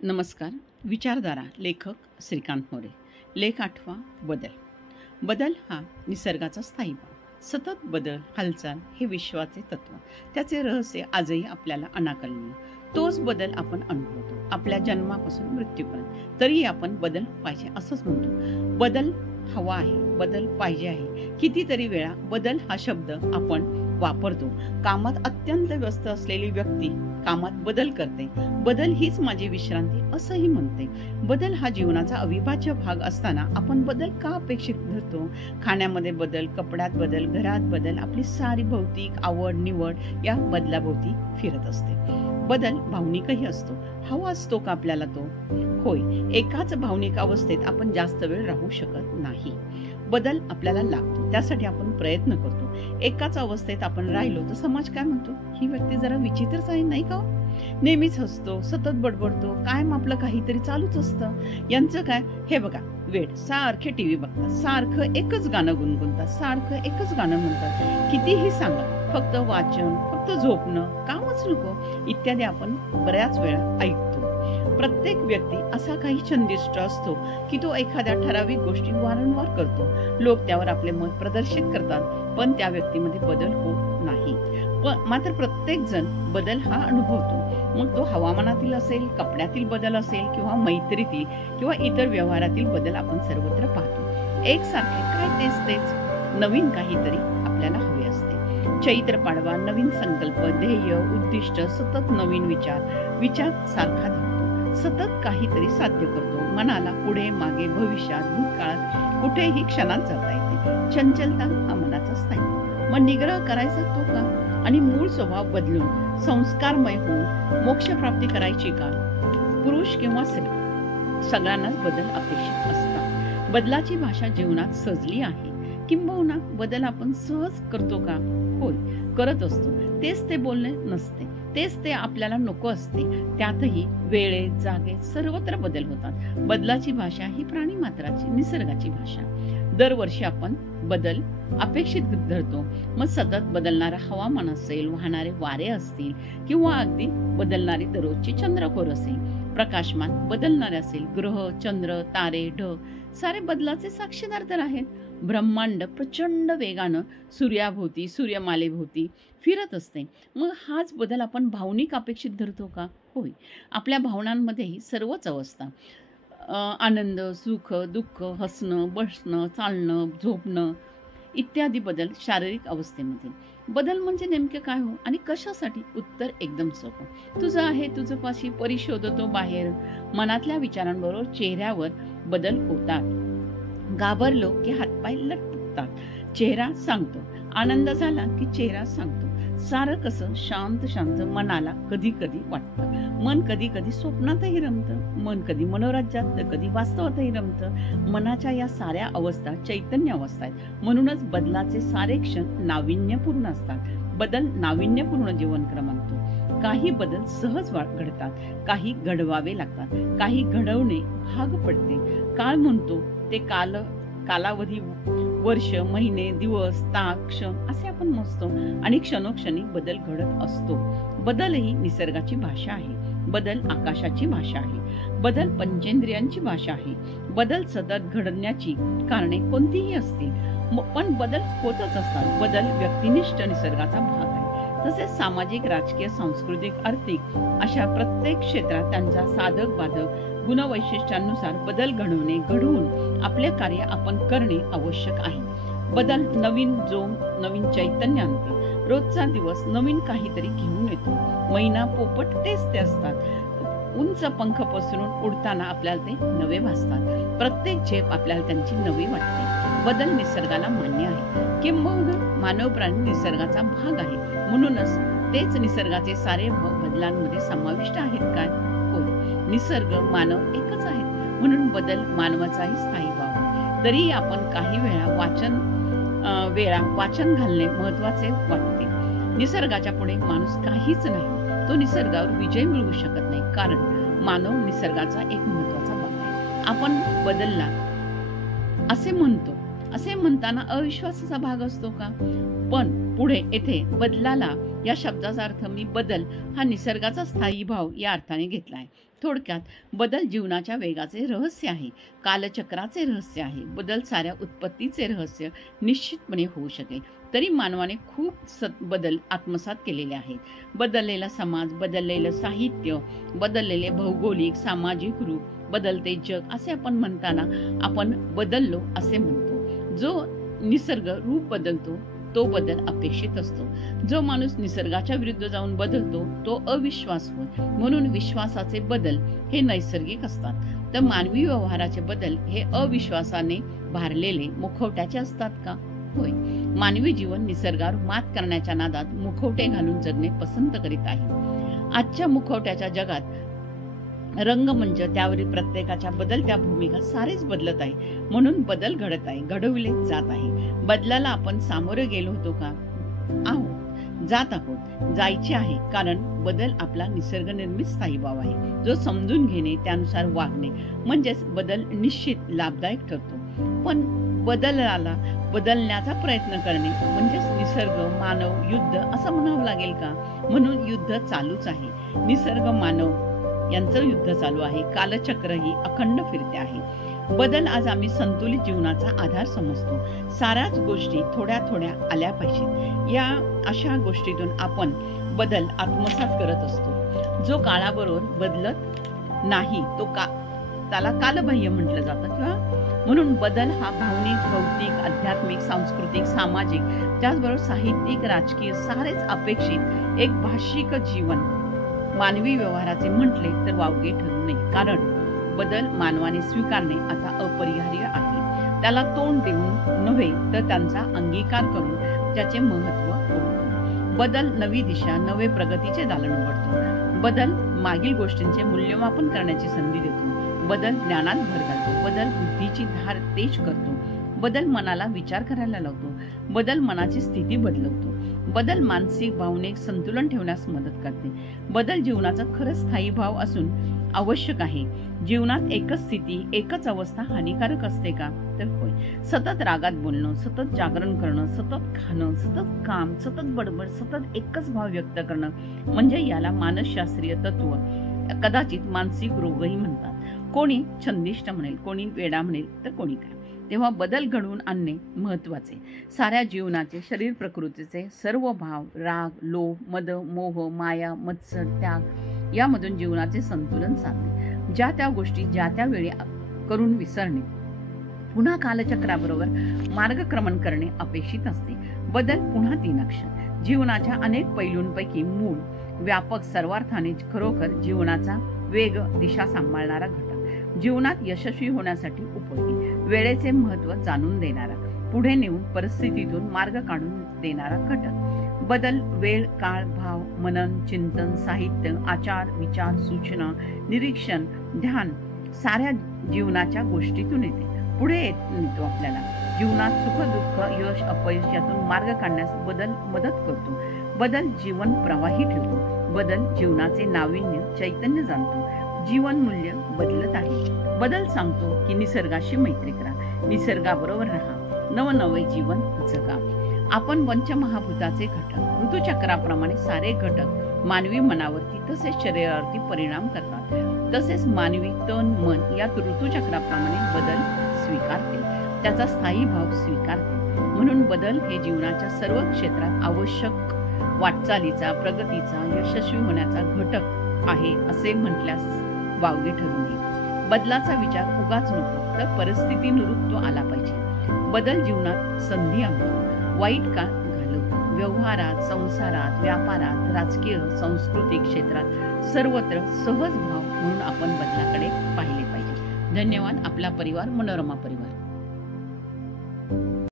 नमस्कार. विचारधारा लेखक श्रीकांत मोरे. लेख 8वा. बदल. बदल हा निसर्गाचा स्थायी भाग. सतत बदल, हालचाल हे विश्वाचे तत्व. त्याचे रहस्य आजही आपल्याला अनाकलनीय. तोच बदल आपण अनुभवतो आपल्या जन्मापासून मृत्यूपर्यंत. तरी आपण बदल पाहिजे असंच म्हणतो. बदल हवा आहे, बदल पाहिजे आहे. कितीतरी वेळा बदल हा शब्द आपण वापरतो. कामात अत्यंत व्यस्त असलेली व्यक्ती कामात बदल करते. बदल हीच माझी विश्रांती असंही म्हणते. बदल हा जीवनाचा अविभाज्य भाग असताना आपण बदल का अपेक्षित धरतो? खाण्यामध्ये बदल, कपड्यात बदल, घरात बदल, आपली सारी भौतिक आवड निवड या बदलाभोवती फिरत असते. बदल भावनिकही असतो. हवा असतो का आपल्याला तो? होय. एकाच भावनिक अवस्थेत आपण जास्त वेळ राहू शकत नाही. बदल आपल्याला लागतो, त्यासाठी आपण प्रयत्न करतो. एकाच अवस्थेत आपण राहिलो तर समाज काय म्हणतो? ही व्यक्ती जरा विचित्रच आहे नाही का? नेहमीच हसतो, सतत बडबडतो, कायम आपलं काहीतरी चालूच असतं. यांचं काय? हे बघा, वेड, सारखे टीव्ही बघतात, सारखं एकच गाणं गुणगुणतात, सारखं एकच गाणं म्हणतात. कितीही सांगा, फक्त वाचन, फक्त झोपणं, कामच नको इत्यादी आपण बऱ्याच वेळा ऐकतो. प्रत्येक व्यक्ती असा काही छंदिष्ट असतो की तो एखाद्या ठराविक गोष्टी वारंवार करतो. लोक त्यावर आपले मत प्रदर्शित करतात, पण त्या व्यक्तीमध्ये बदल होत नाही. पण मात्र प्रत्येक जण बदल हा अनुभवतो. मग तो हवामानातील असेल, कपड्यातील बदल असेल, किंवा मैत्रीतील किंवा इतर व्यवहारातील बदल आपण सर्वत्र पाहतो. एकसारखे काय तेच नवीन काहीतरी आपल्याला हवे असते. चैत्र पाडवा, नवीन संकल्प, ध्येय, उद्दिष्ट, सतत नवीन विचार सारखा धरतो. सतत काहीतरी साध्य करतो. मनाला पुढे मागे भविष्यात भूतकाळात कुठेही क्षणात जाता येते. चंचलता हा मनाचा स्थायी. मग निग्रह करायचा तो का? आणि मूळ स्वभाव बदलून संस्कारमय होऊन मोक्षप्राप्ती करायची का? पुरुष किंवा स्त्री सगळ्यांनाच बदल अपेक्षित असतात. बदलाची भाषा जीवनात सजली आहे. किंबहुना बदल आपण सहज करतो का? होय, करत असतो. तेच ते बोलणे नसते, तेच ते आपल्याला नको असते. त्यातही वेळेत, जागेत सर्वत्र बदल होतात. बदलाची भाषा ही प्राणी मात्राची, निसर्गाची भाषा. दरवर्षी आपण बदल अपेक्षित धरतो. मग सतत बदलणारं हवामान असेल, वाहणारे वारे असतील, किंवा अगदी बदलणारी दररोजची चंद्रकोर असेल, प्रकाशमान बदलणारे असेल, ग्रह, चंद्र, तारे, ढग सारे बदलाचे साक्षीदार तर आहेत. ब्रह्मांड प्रचंड वेगानं सूर्याभोवती, सूर्यमालेभोवती फिरत असते. मग हाच बदल आपण भावनिक अपेक्षित धरतो का? होय. आपल्या भावनांमध्येही सर्वच अवस्था, आनंद, सुख, दुःख, हसणं, बसणं, चालणं, झोपणं इत्यादी बदल शारीरिक अवस्थेमध्ये. बदल म्हणजे नेमके काय हो आणि कशासाठी? उत्तर एकदम सोपं. तुझं आहे तुझं पाशी, परी शोधतो बाहेर. मनातल्या विचारांबरोबर चेहऱ्यावर बदल होतात. घाबरलो की हातपाय लटपटतात, चेहरा सांगतो. आनंद झाला की चेहरा सांगतो. सारं कसं शांत शांत मनाला कधी कधी वाटतं. मन कधी कधी स्वप्नातही रमतं, मन कधी मनोराज्यात तर कधी वास्तवातही रमतं. मनाच्या या साऱ्या अवस्था चैतन्य अवस्था आहेत. म्हणूनच बदलाचे सारे क्षण नाविन्यपूर्ण असतात. बदल नाविन्यपूर्ण जीवनक्रम आणतो. काही बदल सहज घडतात, काही घडवावे लागतात, काही घडवणे भाग पडते. काळ म्हणतो ते कालावधी, वर्ष, महिने, दिवस, तास, क्षण असे आपण मोजतो आणि क्षणोक्षणी बदल घडत असतो. बदल ही निसर्गाची भाषा आहे. बदल आकाशाची भाषा आहे. बदल पंचेंद्रियांची भाषा आहे. बदल सतत घडण्याची कारणे कोणतीही असतील, पण बदल होतच असतात. बदल व्यक्तिनिष्ठ निसर्गाचा भाग आहे. तसेच सामाजिक, राजकीय, सांस्कृतिक, आर्थिक अशा प्रत्येक क्षेत्रात त्यांचा साधक बाधक गुणवैशिष्ट्यांनुसार बदल घडवून आपले कार्य आपण करणे आवश्यक आहे. बदल नवीन जोम, नवीन चैतन्य आणते. रोजचा दिवस नवीन काहीतरी घेऊन येतो. मैना, पोपट तेच ते असतात. उंच पंख पसरून उडताना आपल्याला ते नवे भासतात. प्रत्येक झेप आपल्याला त्यांची नवी वाटते. बदल निसर्गाला मान्य आहे. किंबहुना मानव प्राणी निसर्गाचा भाग आहे. म्हणूनच तेच निसर्गाचे सारे भाव बदलांमध्ये समाविष्ट आहेत काय? होय. निसर्ग, मानव एकच आहेत. म्हणून बदल मानवाचाही स्थायी भाव. तरी आपण काही वेळा वाचन घालणे महत्वाचे वाटते. निसर्गाच्या पुढे माणूस काहीच नाही. तो निसर्गावर विजय मिळवू शकत नाही, कारण मानव निसर्गाचा एक महत्वाचा भाग आहे. आपण बदलला असे म्हणतो. असे म्हणताना अविश्वासाचा भाग असतो का? पण पुढे येथे बदलाला या शब्दाचा अर्थ मी बदल हा निसर्गाचा स्थायी भाव या अर्थाने घेतला आहे. थोडक्यात बदल जीवनाच्या वेगाचे रहस्य आहे, कालचक्राचे रहस्य आहे. बदल साऱ्या उत्पत्तीचे रहस्य निश्चितपणे होऊ शकेल. तरी मानवाने खूप बदल आत्मसात केलेले आहेत. बदललेला समाज, बदललेलं साहित्य, बदललेले भौगोलिक सामाजिक रूप, बदलते जग असे आपण म्हणताना आपण बदललो असे म्हणतो. जो निसर्ग रूप बदलतो तो बदल अपेक्षित असतो. जो माणूस निसर्गाच्या विरुद्ध जाऊन बदलतो तो अविश्वास होय. म्हणून विश्वासाचे बदल हे नैसर्गिक असतात, तर मानवी व्यवहाराचे बदल हे अविश्वासाने भारलेले मुखवट्याचे असतात का? होय. मानवी जीवन निसर्गावर मात करण्याच्या नादात मुखवटे घालून जगणे पसंत करीत आहे. आजच्या मुखवट्याच्या जगात रंगमंच, त्यावरील प्रत्येकाच्या बदलत्या भूमिका सारेच बदलत आहे. म्हणून बदल घडत आहे, घडविले जात आहे. बदलाला आपण सामोरे गेलो होतो का? आहोत, जात आहोत, जायचे आहे. कारण बदल आपला निसर्ग निर्मित स्थायीभाव आहे, जो समजून घेणे, त्यानुसार वागणे म्हणजेच बदल निश्चित लाभदायक ठरतो. पण बदलाला बदलण्याचा प्रयत्न करणे म्हणजेच निसर्ग मानव युद्ध असं म्हणावं लागेल का? म्हणून युद्ध चालूच आहे. निसर्ग मानव यांचं युद्ध चालू आहे. कालचक्र ही अखंड फिरते आहे. बदल आज आम्ही संतुलित जीवनाचा आधार समजतो. साऱ्याच गोष्टी थोड्या थोड्या आल्या पाहिजेत. या अशा गोष्टीतून आपण बदल आत्मसात करत असतो. जो काळाबरोबर बदलत नाही तो त्याला कालबाह्य म्हटलं जातं किंवा म्हणून बदल हा भावनिक, भौतिक, आध्यात्मिक, सांस्कृतिक, सामाजिक, त्याचबरोबर साहित्यिक, राजकीय सारेच अपेक्षित एक भाषिक जीवन मानवी व्यवहाराचे म्हटले तर वावगे ठरू नये. कारण बदल मानवाने स्वीकारणे आता अपरिहार्य आहे. त्याला तोंड देऊन नव्हे तर त्यांचा अंगीकार करून त्याचे महत्त्व ओळखतो. बदल नवी दिशा, नवे प्रगतीचे दालन उघडतो. बदल मागील गोष्टींचे मूल्यमापन करण्याची संधी देतो. बदल ज्ञानात भर घालतो. बदल बुद्धीची धार तेज करतो. बदल मनाला विचार करायला लावतो. बदल मनाची स्थिती बदलवतो. बदल मानसिक भावनिक संतुलन ठेवण्यास मदत करते. बदल जीवनाचा खरंच स्थायी भाव असून आवश्यक आहे. जीवनात एकच स्थिती, एकच अवस्था हानिकारक असते का? तर होय. सतत रागात बोलणं, सतत जागरण करणं, सतत खाणं, सतत काम, सतत बडबड, सतत एकच भाव व्यक्त करणं म्हणजे याला मानसशास्त्रीय तत्व कदाचित मानसिक रोगही म्हणतात. कोणी छंदिष्ट म्हणेल, कोणी वेडा म्हणेल, तर कोणी काय. तेव्हा बदल घडवून आणणे महत्वाचे. साऱ्या जीवनाचे, शरीर प्रकृतीचे सर्व भाव, राग, लोभ, मद, मोह, माया, मत्सर, त्याग यामधून जीवनाचे संतुलन साधणे. ज्या त्या गोष्टी ज्या त्या वेळी करून विसरणे, पुन्हा कालचक्राबरोबर मार्गक्रमण करणे अपेक्षित असते. बदल पुन्हा 3 अक्षर. जीवनाच्या अनेक पैलूंपैकी मूळ, व्यापक, सर्वार्थाने खरोखर जीवनाचा वेग, दिशा सांभाळणारा घटक. जीवनात यशस्वी होण्यासाठी उपयोगी, वेळेचे महत्त्व जाणून देणारा, पुढे नेऊन परिस्थितीतून मार्ग काढून देणारा घटक. बदल वेळ, काळ, भाव, मनन, चिंतन, साहित्य, आचार, विचार, सूचना, निरीक्षण, ध्यान साऱ्या जीवनाच्या गोष्टीतून येते. पुढे येतो आपल्याला. जीवनात सुख दुःख, यश अपयश यातून मार्ग काढण्यास बदल मदत करतो. बदल जीवन प्रवाही ठेवतो. बदल जीवनाचे नाविन्य, चैतन्य जाणतो. जीवन मूल्य बदलत आहे. बदल सांगतो की निसर्गाशी मैत्री करा, निसर्गाबरोबर राहा, नवनवे जीवन जगा. आपण पंचमहाभूताचे घटक. ऋतुचक्राप्रमाणे सारे घटक मानवी मनावरती तसेच शरीरावरती परिणाम करतात. तसेच मानवी तन मन या ऋतुचक्राप्रमाणे बदल स्वीकारते, त्याचा स्थायी भाव स्वीकारते. म्हणून बदल हे जीवनाच्या सर्व क्षेत्रात आवश्यक वाटचालीचा, प्रगतीचा, यशस्वी होण्याचा घटक आहे असे म्हटल्यास वावगे ठरू नये. बदलाचा विचार उगाच नको, तर परिस्थितीनुरूप तो आला पाहिजे. बदल जीवनात संधी आणतो, वाईट का घालवतो. व्यवहारात, संसारात, व्यापारात, राजकीय, सांस्कृतिक क्षेत्रात सर्वत्र सहज भाव म्हणून आपण बदलाकडे पाहिले पाहिजे. धन्यवाद. आपला परिवार, मनोरमा परिवार.